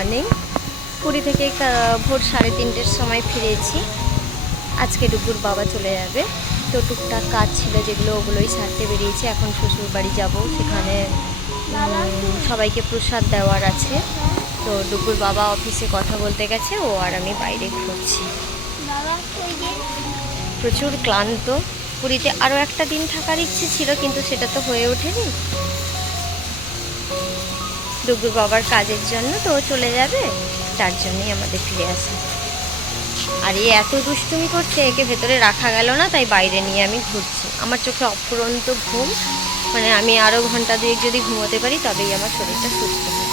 Morning. Puri থেকে ভোর 3:30-র সময় ফিরেছি। আজকে ডুগুর বাবা চলে যাবে, তো টুকটাক কাজ ছিল যেগুলো ওগুলোই সারতে বেরিয়েছি। এখন শ্বশুর বাড়ি যাব, সেখানে সবাইকে প্রসাদ দেওয়ার আছে। তো ডুগুর বাবা অফিসে কথা বলতে গেছে, ও আর আমি বাইরে ঘুরছি। প্রচুর ক্লান্ত। পুরীতে আরও একটা দিন থাকার ইচ্ছে ছিল, কিন্তু সেটা তো হয়ে ওঠেনি ডুগুর বাবার কাজের জন্য। তো ও চলে যাবে, তার জন্যই আমাদের ফিরে আসা। আর এ এত দুষ্টুমি করছে, একে ভেতরে রাখা গেল না, তাই বাইরে নিয়ে আমি ঘুরছি। আমার চোখে অফুরন্ত ঘুম, মানে আমি আরও ঘন্টা দুয়েক যদি ঘুমোতে পারি তবেই আমার শরীরটা সুস্থ হবে।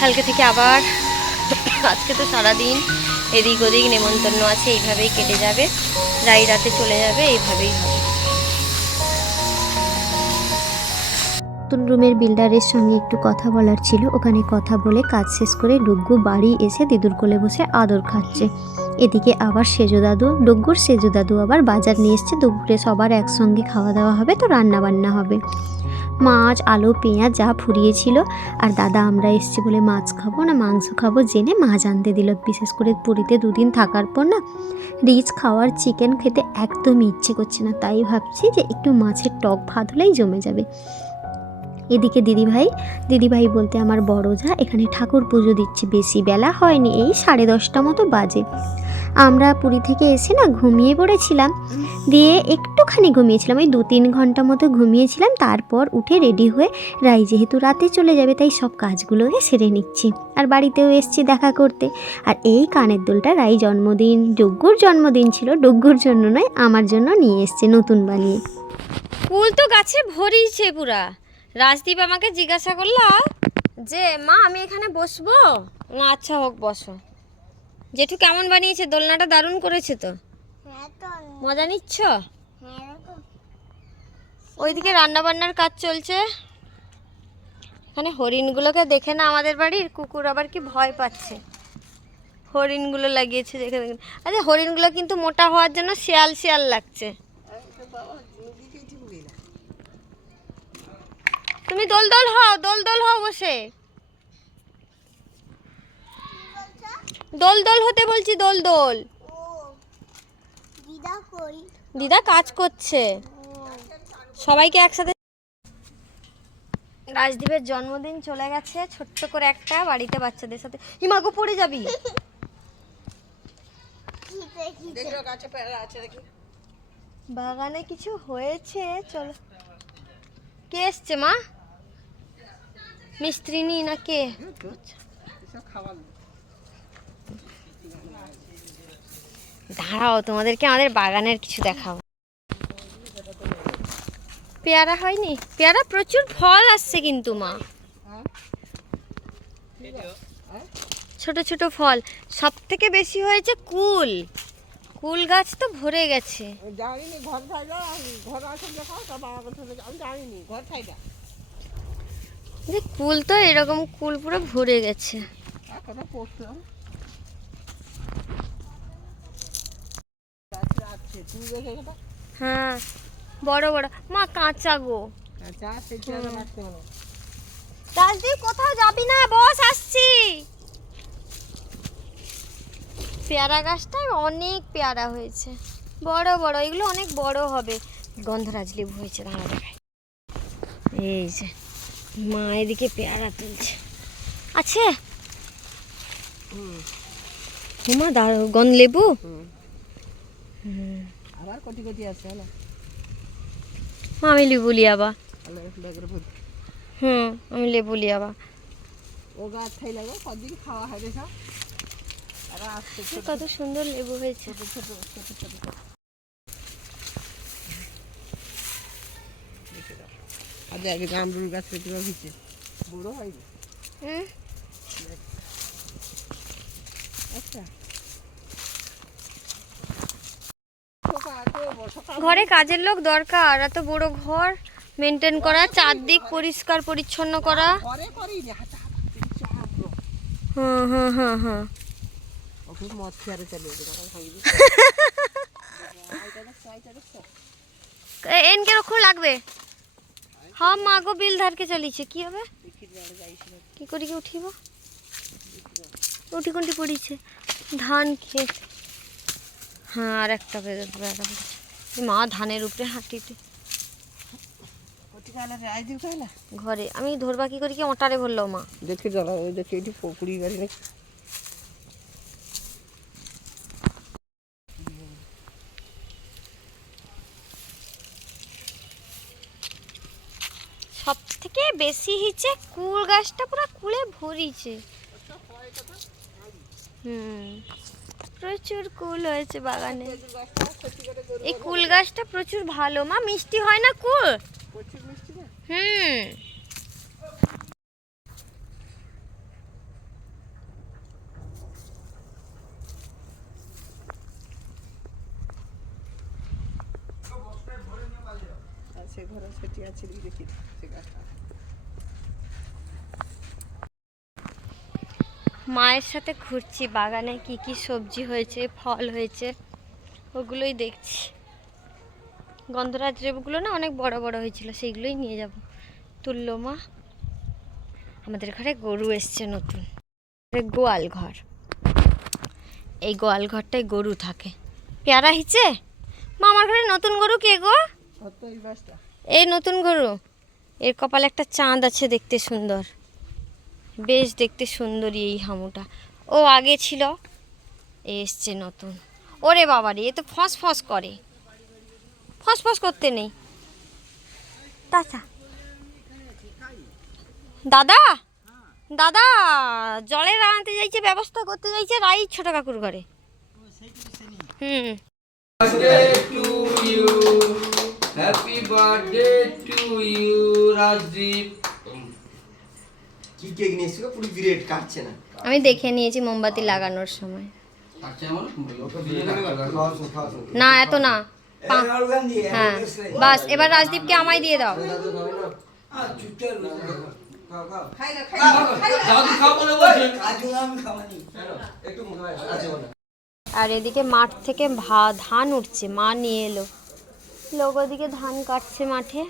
কালকে থেকে আবার আজকে তো সারাদিন এদিক ওদিক নেমন্তন্ন আছে, এইভাবেই কেটে যাবে। রাতে চলে যাবে, এইভাবেই হবে। নতুন রুমের বিল্ডারের সঙ্গে একটু কথা বলার ছিল, ওখানে কথা বলে কাজ শেষ করে ডুগ্গু বাড়ি এসে দিদুর কোলে বসে আদর খাচ্ছে। এদিকে আবার ডুগ্গুর সেজু দাদু আবার বাজার নিয়ে এসছে। দুপুরে সবার একসঙ্গে খাওয়া দাওয়া হবে, তো রান্না বান্না হবে। মাছ, আলু, পেঁয়াজ যা ফুরিয়েছিল। আর দাদা আমরা এসছি বলে মাছ খাবো না মাংস খাবো জেনে মাছ আনতে দিল। বিশেষ করে পুরীতে 2 দিন থাকার পর না রিচ খাওয়ার চিকেন খেতে একদমই ইচ্ছে করছে না, তাই ভাবছি যে একটু মাছের টক ভাত হলেই জমে যাবে। এদিকে দিদিভাই বলতে আমার বড় যা এখানে ঠাকুর পুজো দিচ্ছে। বেশি বেলা হয়নি, এই 10:30 মতো বাজে। আমরা পুরী থেকে এসে না ঘুমিয়ে পড়েছিলাম, দিয়ে একটুখানি ঘুমিয়েছিলাম, ওই 2-3 ঘন্টা মতো ঘুমিয়েছিলাম। তারপর উঠে রেডি হয়ে রাই যেহেতু রাতে চলে যাবে, তাই সব কাজগুলোকে সেরে নিচ্ছি। আর বাড়িতেও এসছি দেখা করতে। আর এই কানের দুলটা রাই ডুগ্গুর জন্মদিন ছিল, ডুগ্গুর জন্য নয় আমার জন্য নিয়ে এসছে নতুন বানিয়ে। ফুল তো গাছে ভরিয়েছে পুরা। রাজদীপ আমাকে জিজ্ঞাসা করলো যে মা আমি এখানে বসবো না। আচ্ছা হোক, বসো। জেঠু কেমন বানিয়েছে দোলনাটা? দারুণ করেছে তো। মজা নিচ্ছ? ওইদিকে রান্না বান্নার কাজ চলছে। এখানে হরিণগুলোকে দেখে না আমাদের বাড়ির কুকুর আবার কি ভয় পাচ্ছে। হরিণগুলো লাগিয়েছে দেখে দেখে। আচ্ছা হরিণগুলো কিন্তু মোটা হওয়ার জন্য শিয়াল লাগছে। তুমি দোল হও বসে। দোল হতে বলছি, দোল। দিদা কাজ করছে, সবাইকে একসাথে। রাজদীপের জন্মদিন চলে গেছে, ছোট্ট করে একটা বাড়িতে বাচ্চাদের সাথে। হিমাগো পড়ে যাবি। বাগানে কিছু হয়েছে, চলো। কে এসছে মা? মিস্ত্রিনি না কে? দাঁড়াও, তোমাদেরকে আমাদের বাগানের কিছু দেখাবো। পেয়ারা হয়নি? পেয়ারা প্রচুর ফল আসছে কিন্তু মা, ছোট ছোট ফল। সব থেকে বেশি হয়েছে কুল গাছ তো ভরে গেছে। কুল তো এরকম কুল পুরো ভরে গেছে। হ্যাঁ বড় মা, কাঁচা গো। রাজদীপ কোথাও যাবি না, বস আসছি। পেয়ারা গাছটায় অনেক পেয়ারা হয়েছে, বড় এগুলো অনেক বড় হবে। গন্ধরাজ লেবু হয়েছে, দাঁড়া দেখায়। এই যে মা এদিকে পেয়ারা তুলছে। আছে মা গন্ধ লেবু। আবার কটি আছে না মা, আমি লেবু লিয়াবা। আমি লেবু লিয়াবা। ও গাছ খাইলে কদিন খাওয়া হবে সব। কত সুন্দর লেবু হয়েছে। ছোট আগে জামরুল গাছ হয়েছে, বড় হয়নি। আচ্ছা ঘরে কাজের লোক দরকার, এত বড় ঘর মেনটেন করা, চারদিক পরিষ্কার পরিচ্ছন্ন করা। হ্যাঁ এনকে রক্ষণ লাগবে। হ্যাঁ মা গো, বিল ধারকে চালিয়েছে, কি হবে? কি করি কি উঠিব? উঠি কুন্টি পড়িছে ধান খেত। হ্যাঁ আর একটা মা ধানের উপরে হাঁটিতে ঘরে আমি ধরবা কি করি কি ওটারে বললো মা দেখে জ্বালা ওই দেখে এটি পুকুরি গাড়ি নাকি। সব থেকে বেশি হিচ্ছে কুল গাছটা পুরো কুলে ভরিছে। প্রচুর কুল হয়েছে বাগানে। এই কুল গাছটা প্রচুর ভালো মা, মিষ্টি হয় না কুল? সে ঘরে সেটি আছে দেখি সে গাছটা। মায়ের সাথে ঘুরছি বাগানে কি কি সবজি হয়েছে, ফল হয়েছে, ওগুলোই দেখছি। গন্ধরাজ লেবুগুলো না অনেক বড় বড় হয়েছিল, সেইগুলোই নিয়ে যাব। তুললো মা। আমাদের ঘরে গরু এসছে নতুন, গোয়াল ঘর। এই গোয়াল ঘরটায় গরু থাকে। পেয়ারা হিচ্ছে মা, আমার ঘরে নতুন গরু কে গো? এই নতুন গরু। এর কপালে একটা চাঁদ আছে, দেখতে সুন্দর, বেশ দেখতে সুন্দরী এই হামুটা। ও আগে ছিল, এসছে নতুন। ওরে বাবা রে, এ তো ফস ফস করে, ফস ফস করতে নেই। তাছা দাদা, দাদা জলের আনতে যাইছে, ব্যবস্থা করতে যাইছে রাই ছোট কাকুর ঘরে। Happy birthday to you, Rajdeep. কি কেক নিয়েছিল পুরো গ্রেট কাটছে না। আমি দেখে নিয়েছি মোমবাতি লাগানোর সময়। না এত না, হ্যাঁ বাস। এবার রাজদীপকে আমায় দিয়ে দাও। আর এদিকে মাঠ থেকে ধান উঠছে, মা নিয়ে এলো। লোক ওদিকে ধান কাটছে মাঠে।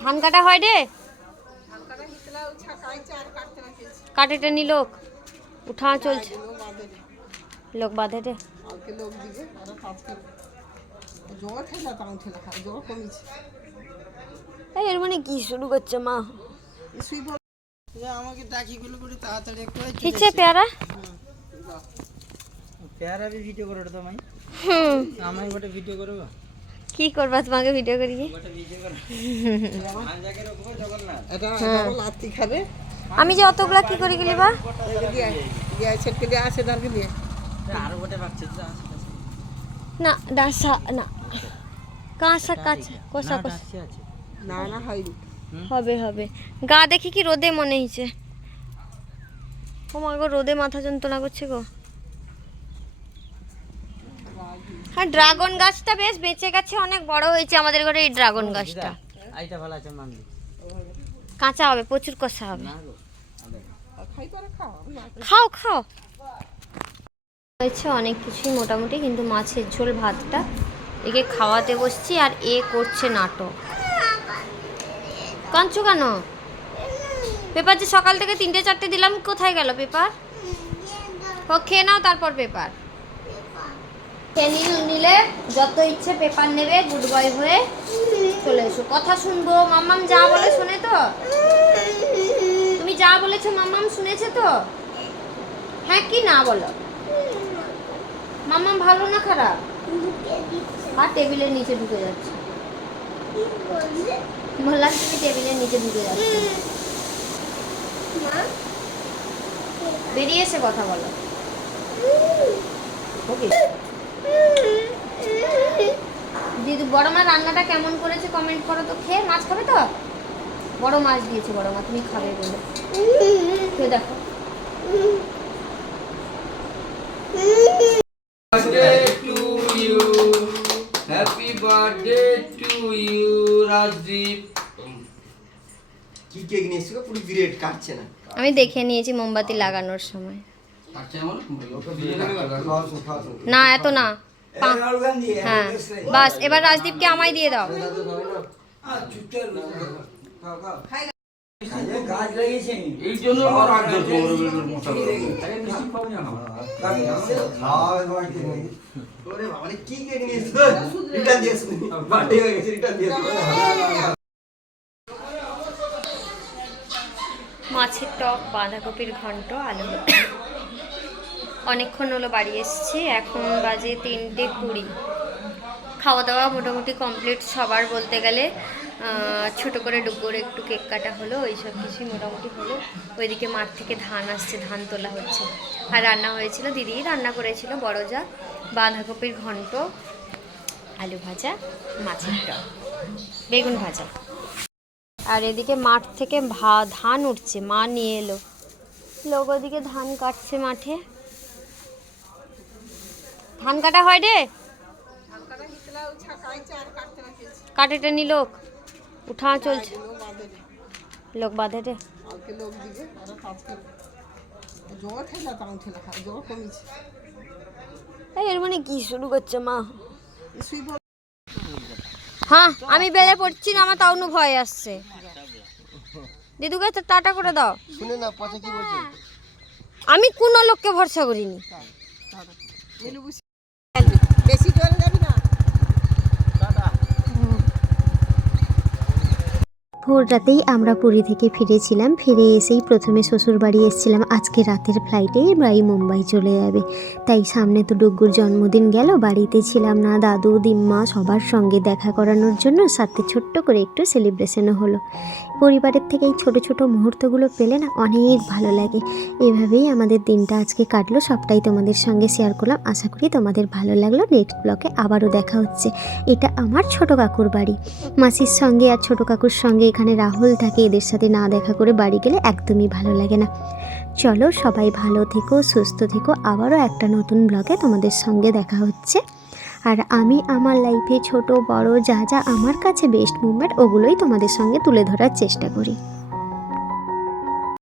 ধান কাটা হয় রে, কাটেটা নি লোক উঠা চলছে, লোক বাঁধে রে। এর মানে কি শুরু করছে মা? আমাকে ডাকি গুলো করে তাড়াতাড়ি একটু ঠিকছে পেয়ারা পেয়ারা भी ভিডিও করে দাও মাই। আমি গোটে ভিডিও করব। কি করবা তোমাকে ভিডিও করিয়ে? গোটে ভিডিও কর। আন জায়গায় রাখবো জগন্নাথ। এটা লাত্তি খাবে। আমি যে অতগুলা কি করে গেলি বা? দিয়ে ছেটকে দিয়ে আসে দাঁড়কে দিয়ে। আরো গোটে বাচ্চা আছে। না ডাসা না, কাঁচা কাঁচা কষা কষা আছে। না না হয়নি। হবে হবে। গা দেখি কি রোদে মনে হয়েছে। ও মা গো, রোদে মাথা যন্ত্রণা করছে গো। হ্যাঁ ড্রাগন গাছটা বেশ বেঁচে গেছে, অনেক বড় হয়েছে আমাদের ঘরে এই ড্রাগন গাছটা। আইটা ভালো আছে মামনি। কাঁচা হবে, প্রচুর কষা হবে। না গো। খাও খাও। হয়েছে অনেক কিছুই মোটামুটি, কিন্তু মাছের ঝোল ভাতটা একে খাওয়াতে বসছি আর এ করছে নাটক। কাঁদছো কেন? পেপার যে সকাল থেকে 3টে 4টে দিলাম, কোথায় গেল পেপার? ও খেয়ে নাও, তারপর পেপার খেয়ে নিলে যত ইচ্ছে পেপার নেবে, গুড বয় হয়ে চলে এসো। কথা শুনবো, মাম্মাম যা বলে শোনে তো? তুমি যা বলেছো মাম্মাম শুনেছে তো? হ্যাঁ কি না বলো? মাম্মাম ভালো না খারাপ? আর টেবিলের নিচে ঢুকে যাচ্ছে। বললাম তুমি টেবিলের নিচে ঢুকে যাচ্ছে। বেরিয়ে এসে কথা বলো। ওকে দিদি, বড় মা রান্নাটা কেমন করেছে কমেন্ট করো তো। খেয়ে মাছ খাবে তো? বড় মাছ দিয়েছে বড় মা, তুমি খাবে বলে। খেয়ে দেখো। Birthday to you. Happy birthday to you, Rajdeep. কি কেক নিয়েছিল পুরো গ্রেট কাটছে না। আমি দেখে নিয়েছি মোমবাতি লাগানোর সময়। না এত না, হ্যাঁ বাস। এবার রাজদীপকে আমায় দিয়ে দাও। এই জন্য আমার রাগ ধরছে ওর মশা ওরে বাবা রে, কি কেক নিয়ে এসছো? রিটার্ন দিয়ে এসছো। বার্থডে হয়ে গেছে, রিটার্ন দিয়ে এসছো। মাছের টক, বাঁধাকপির ঘন্ট, আলু ভর্তা। অনেকক্ষণ হলো বাড়ি এসেছি, এখন বাজে 3:20। খাওয়া দাওয়া মোটামুটি কমপ্লিট সবার বলতে গেলে। ছোট করে ডুগ্গুর একটু কেক কাটা হলো, এইসব কিছুই মোটামুটি হলো। ওইদিকে মাঠ থেকে ধান আসছে, ধান তোলা হচ্ছে। আর রান্না হয়েছিল, দিদি রান্না করেছিল বড় যা, বাঁধাকপির ঘন্ট, আলু ভাজা, মাছের টক, বেগুন ভাজা। আর এদিকে মাঠ থেকে ধান উঠছে, মা নিয়ে এলো। লোক ওদিকে ধান কাটছে মাঠে। ধান কাটা হয় রে, কাটেটা নি লোক উঠা চলছে, লোক বাঁধে রে। এর মানে কি শুরু করছে মা? হ্যাঁ, আমি বেড়ে পড়ছি না, আমার তাও ভয় আসছে। দিদুকে তো টাটা করে দাও। শুনে না পচা কি বলছে? আমি কোনো লোককে ভরসা করিনি। বেশি জোরে যাবি না। ভোর রাতেই আমরা পুরী থেকে ফিরেছিলাম। ফিরে এসেই প্রথমে শ্বশুর বাড়ি এসেছিলাম। আজকে রাতের ফ্লাইটেই বাড়ি মুম্বাই চলে যাবে, তাই সামনে তো ডুগ্গুর জন্মদিন গেল, বাড়িতে ছিলাম না। দাদু দিম্মা সবার সঙ্গে দেখা করানোর জন্য সাথে ছোট্ট করে একটু সেলিব্রেশনও হলো। পরিবারের থেকে এই ছোটো ছোটো মুহূর্তগুলো পেলে না অনেক ভালো লাগে। এভাবেই আমাদের দিনটা আজকে কাটলো, সবটাই তোমাদের সঙ্গে শেয়ার করলাম। আশা করি তোমাদের ভালো লাগলো। নেক্সট ব্লগে আবারও দেখা হচ্ছে। এটা আমার ছোটো কাকুর বাড়ি। মাসির সঙ্গে আর ছোটো কাকুর সঙ্গে এখানে রাহুল থাকে, এদের সাথে না দেখা করে বাড়ি গেলে একদমই ভালো লাগে না। চলো সবাই ভালো থেকো, সুস্থ থেকো। আবারও একটা নতুন ব্লগে তোমাদের সঙ্গে দেখা হচ্ছে। আর আমি আমার লাইফে ছোট বড় যা যা আমার কাছে বেস্ট মুভমেন্ট, ওগুলোই তোমাদের সঙ্গে তুলে ধরার চেষ্টা করি।